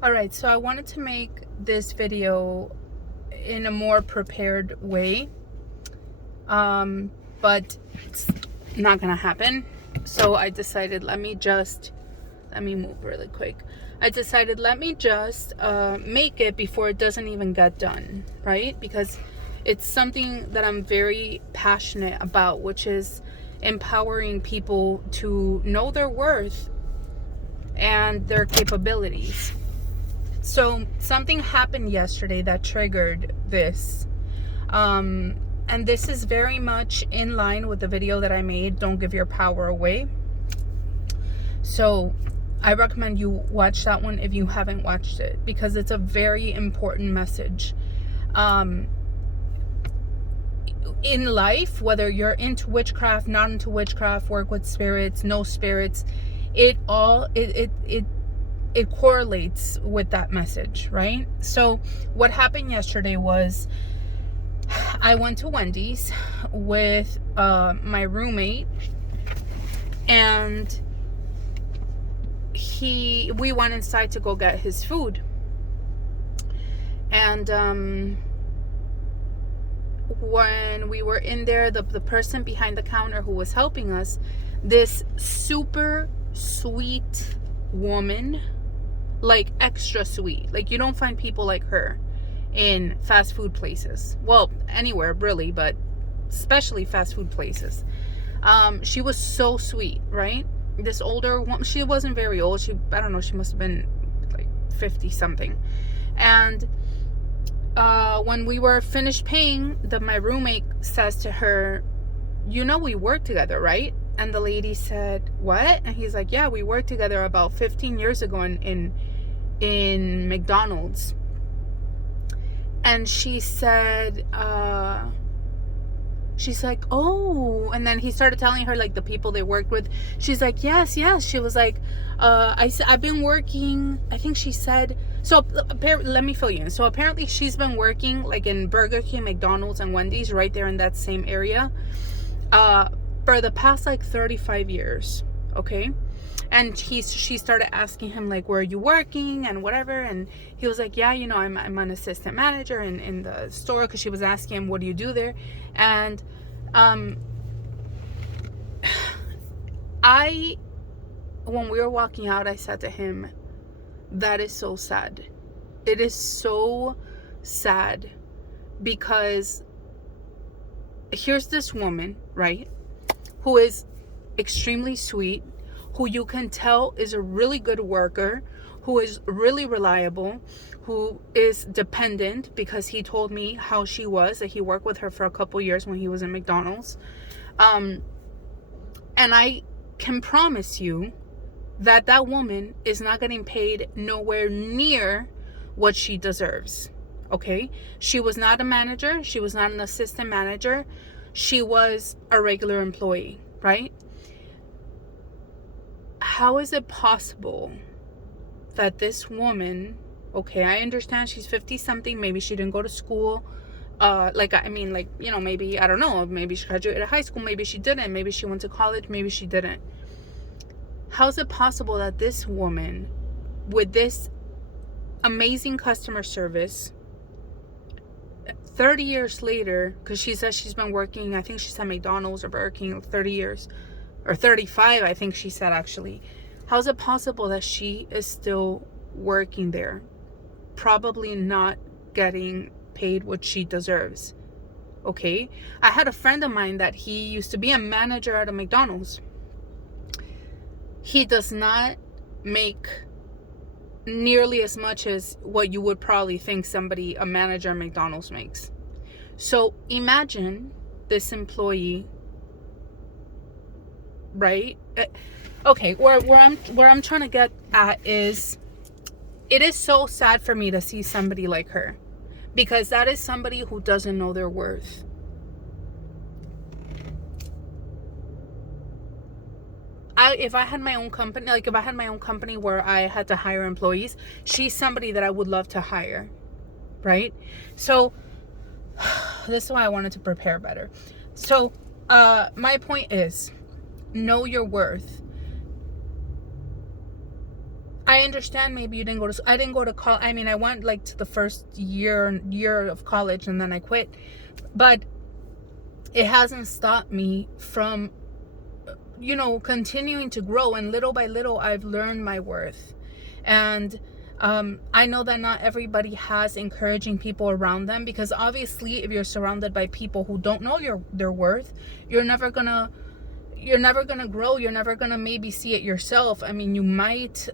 All right, so I wanted to make this video in a more prepared way, but it's not gonna happen. So I decided, let me move really quick. I decided, let me just make it before it doesn't even get done, right? Because it's something that I'm very passionate about, which is empowering people to know their worth and their capabilities. So something happened yesterday that triggered this. And this is very much in line with the video that I made, Don't Give Your Power Away. So I recommend you watch that one if you haven't watched it, because it's a very important message. In life, whether you're into witchcraft, not into witchcraft, work with spirits, no spirits, it correlates with that message, right? So what happened yesterday was I went to Wendy's with my roommate, and we went inside to go get his food. And when we were in there, the person behind the counter who was helping us, this super sweet woman, like extra sweet, like you don't find people like her in fast food places, well, anywhere really, but especially fast food places. She was so sweet, right? This older woman, she wasn't very old, I don't know, she must have been like 50 something. And when we were finished paying, my roommate says to her, you know, we work together, right? And the lady said, what? And he's like, yeah, we worked together about 15 years ago in McDonald's. And she said, she's like, oh. And then he started telling her like the people they worked with. She's like, yes. She was like, I've been working, I think she said, so let me fill you in. So apparently she's been working like in Burger King, McDonald's, and Wendy's right there in that same area for the past like 35 years. Okay. And she started asking him like, where are you working and whatever. And he was like, yeah, you know, I'm an assistant manager in the store, because she was asking him, what do you do there? And when we were walking out, I said to him, that is so sad. It is so sad, because here's this woman, right, who is extremely sweet, who you can tell is a really good worker, who is really reliable, who is dependent, because he told me how she was, that he worked with her for a couple years when he was in McDonald's. And I can promise you that that woman is not getting paid nowhere near what she deserves. Okay? She was not a manager. She was not an assistant manager. She was a regular employee, right? How is it possible that this woman, okay, I understand she's 50 something, maybe she didn't go to school, maybe, I don't know, maybe she graduated high school, maybe she didn't, maybe she went to college, maybe she didn't. How is it possible that this woman, with this amazing customer service, 30 years later, because she says she's been working, I think she said McDonald's or Burger King 30 years, or 35, I think she said actually. How is it possible that she is still working there, probably not getting paid what she deserves? Okay? I had a friend of mine that he used to be a manager at a McDonald's. He does not make nearly as much as what you would probably think a manager at McDonald's makes. So imagine this employee, right? Okay, where I'm trying to get at is, it is so sad for me to see somebody like her, because that is somebody who doesn't know their worth. If I had my own company where I had to hire employees, she's somebody that I would love to hire, right? So this is why I wanted to prepare better. So my point is, know your worth. I understand maybe you didn't go to, I didn't go to college. I mean, I went like to the first year of college and then I quit. But it hasn't stopped me from, you know, continuing to grow. And little by little, I've learned my worth. And I know that not everybody has encouraging people around them, because obviously if you're surrounded by people who don't know their worth, you're never gonna grow. You're never gonna maybe see it yourself. I mean, you might,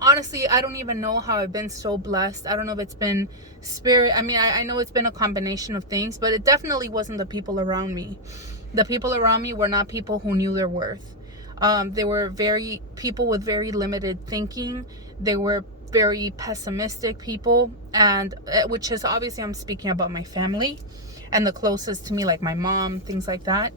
honestly, I don't even know how I've been so blessed. I don't know if it's been spirit. I mean, I know it's been a combination of things, but it definitely wasn't the people around me. The people around me were not people who knew their worth. They were people with very limited thinking. They were very pessimistic people, and which is obviously, I'm speaking about my family and the closest to me, like my mom, things like that.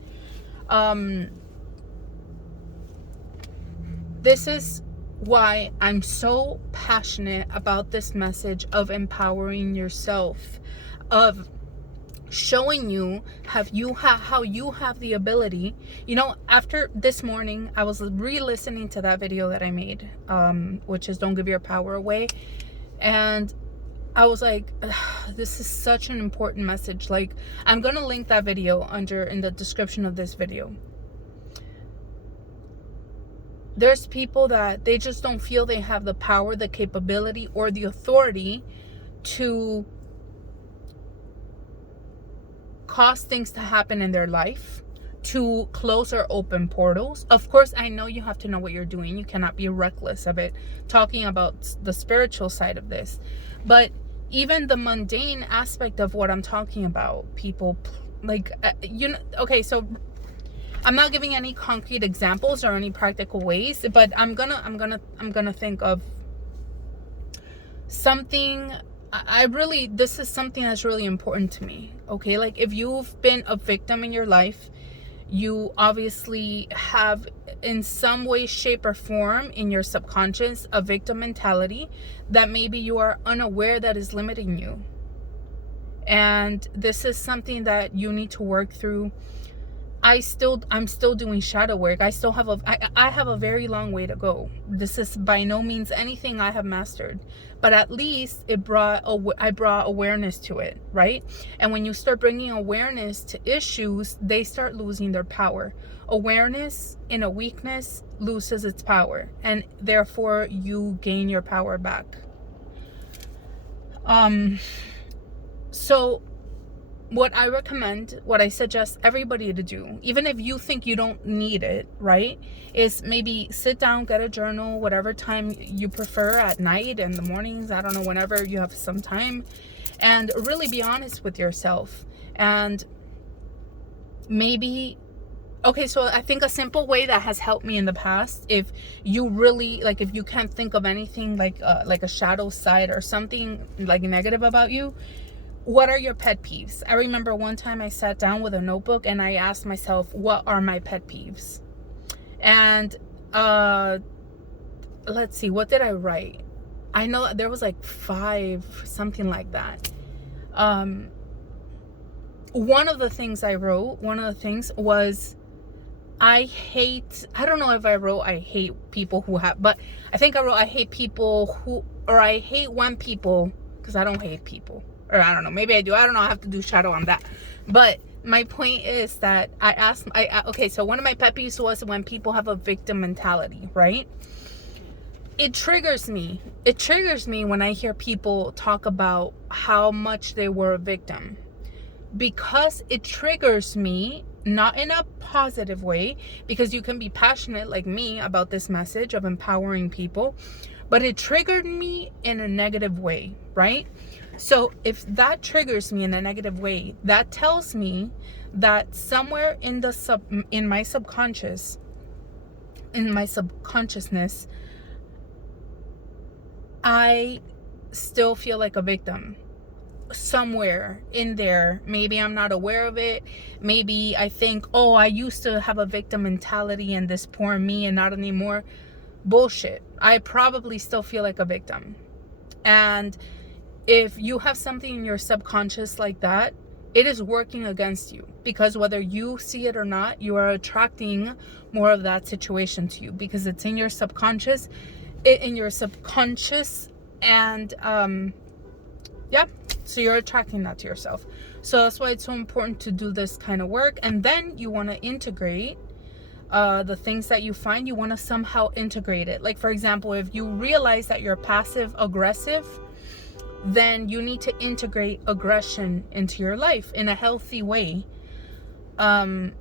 This is why I'm so passionate about this message of empowering yourself, of showing you how you have the ability. You know, after this morning, I was re-listening to that video that I made, which is Don't Give Your Power Away, and I was like, this is such an important message. Like, I'm gonna link that video in the description of this video. There's people that they just don't feel they have the power, the capability, or the authority to cause things to happen in their life, to close or open portals. Of course, I know you have to know what you're doing. You cannot be reckless of it, talking about the spiritual side of this. But even the mundane aspect of what I'm talking about, people like, you know, okay, so I'm not giving any concrete examples or any practical ways, but I'm gonna think of something. This is something that's really important to me. Okay, like if you've been a victim in your life, you obviously have, in some way, shape, or form in your subconscious, a victim mentality that maybe you are unaware that is limiting you. And this is something that you need to work through. I'm still doing shadow work. I still have I have a very long way to go. This is by no means anything I have mastered, but at least I brought awareness to it, right? And when you start bringing awareness to issues, they start losing their power. Awareness in a weakness loses its power, and therefore you gain your power back. So what I recommend, what I suggest everybody to do, even if you think you don't need it, right, is maybe sit down, get a journal, whatever time you prefer, at night, in the mornings, I don't know, whenever you have some time, and really be honest with yourself. And maybe, okay, so I think a simple way that has helped me in the past, if you really, like, if you can't think of anything like a shadow side or something like negative about you, what are your pet peeves? I remember one time I sat down with a notebook and I asked myself, what are my pet peeves? And let's see, what did I write? I know there was like 5, something like that. One of the things I wrote, was, I don't know if I wrote I hate people who have, but I think I wrote I hate people who, or I hate when people, because I don't hate people. Or I don't know, maybe I do. I don't know. I have to do shadow on that. But my point is that okay, so one of my pet peeves was when people have a victim mentality, right? It triggers me. It triggers me when I hear people talk about how much they were a victim. Because it triggers me, not in a positive way, because you can be passionate like me about this message of empowering people, but it triggered me in a negative way, right? So if that triggers me in a negative way, that tells me that somewhere in my subconsciousness, I still feel like a victim. Somewhere in there, maybe I'm not aware of it. Maybe I think, oh, I used to have a victim mentality and this poor me and not anymore. Bullshit. I probably still feel like a victim. And if you have something in your subconscious like that, it is working against you, because whether you see it or not, you are attracting more of that situation to you, because it's in your subconscious. in your subconscious, and yeah, so you're attracting that to yourself. So that's why it's so important to do this kind of work. And then you want to integrate the things that you find. You want to somehow integrate it. Like, for example, if you realize that you're passive aggressive, then you need to integrate aggression into your life in a healthy way. So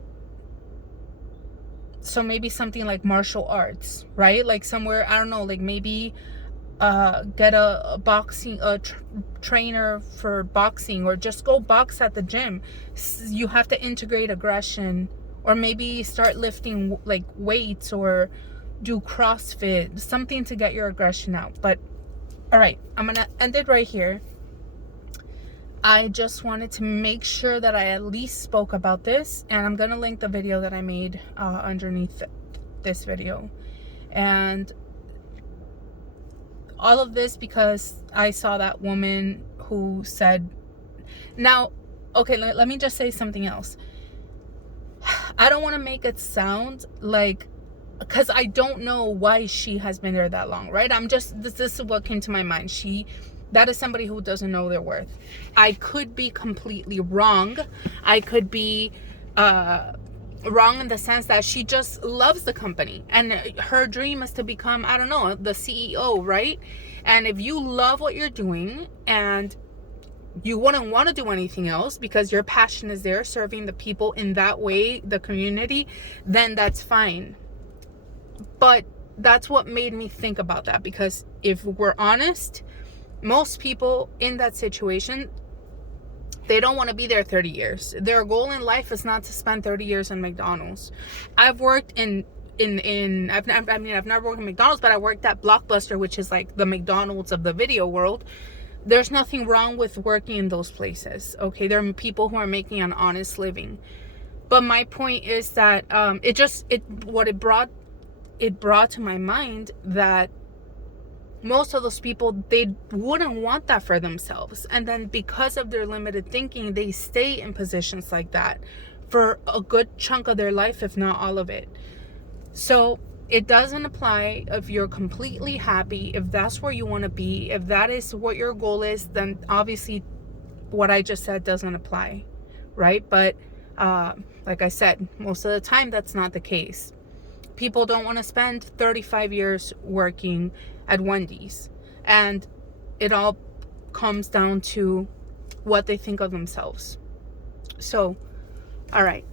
maybe something like martial arts, right? Like somewhere, I don't know, like maybe get a boxing trainer for boxing, or just go box at the gym. You have to integrate aggression, or maybe start lifting like weights, or do CrossFit, something to get your aggression out. But all right, I'm gonna end it right here. I just wanted to make sure that I at least spoke about this, and I'm gonna link the video that I made underneath this video. And all of this because I saw that woman who said, now, okay, let me just say something else. I don't want to make it sound like, because I don't know why she has been there that long, right? This is what came to my mind. That is somebody who doesn't know their worth. I could be completely wrong. I could be wrong in the sense that she just loves the company, and her dream is to become, I don't know, the CEO, right? And if you love what you're doing and you wouldn't want to do anything else because your passion is there, serving the people in that way, the community, then that's fine. But that's what made me think about that, because if we're honest, most people in that situation, they don't want to be there 30 years. Their goal in life is not to spend 30 years in McDonald's. I've worked I've never worked in McDonald's, but I worked at Blockbuster, which is like the McDonald's of the video world. There's nothing wrong with working in those places. Okay, there are people who are making an honest living. But my point is that it brought to my mind that most of those people, they wouldn't want that for themselves, and then because of their limited thinking, they stay in positions like that for a good chunk of their life, if not all of it. So it doesn't apply if you're completely happy, if that's where you want to be, if that is what your goal is, then obviously what I just said doesn't apply, right? But like I said, most of the time that's not the case. People don't want to spend 35 years working at Wendy's, and it all comes down to what they think of themselves. So, all right.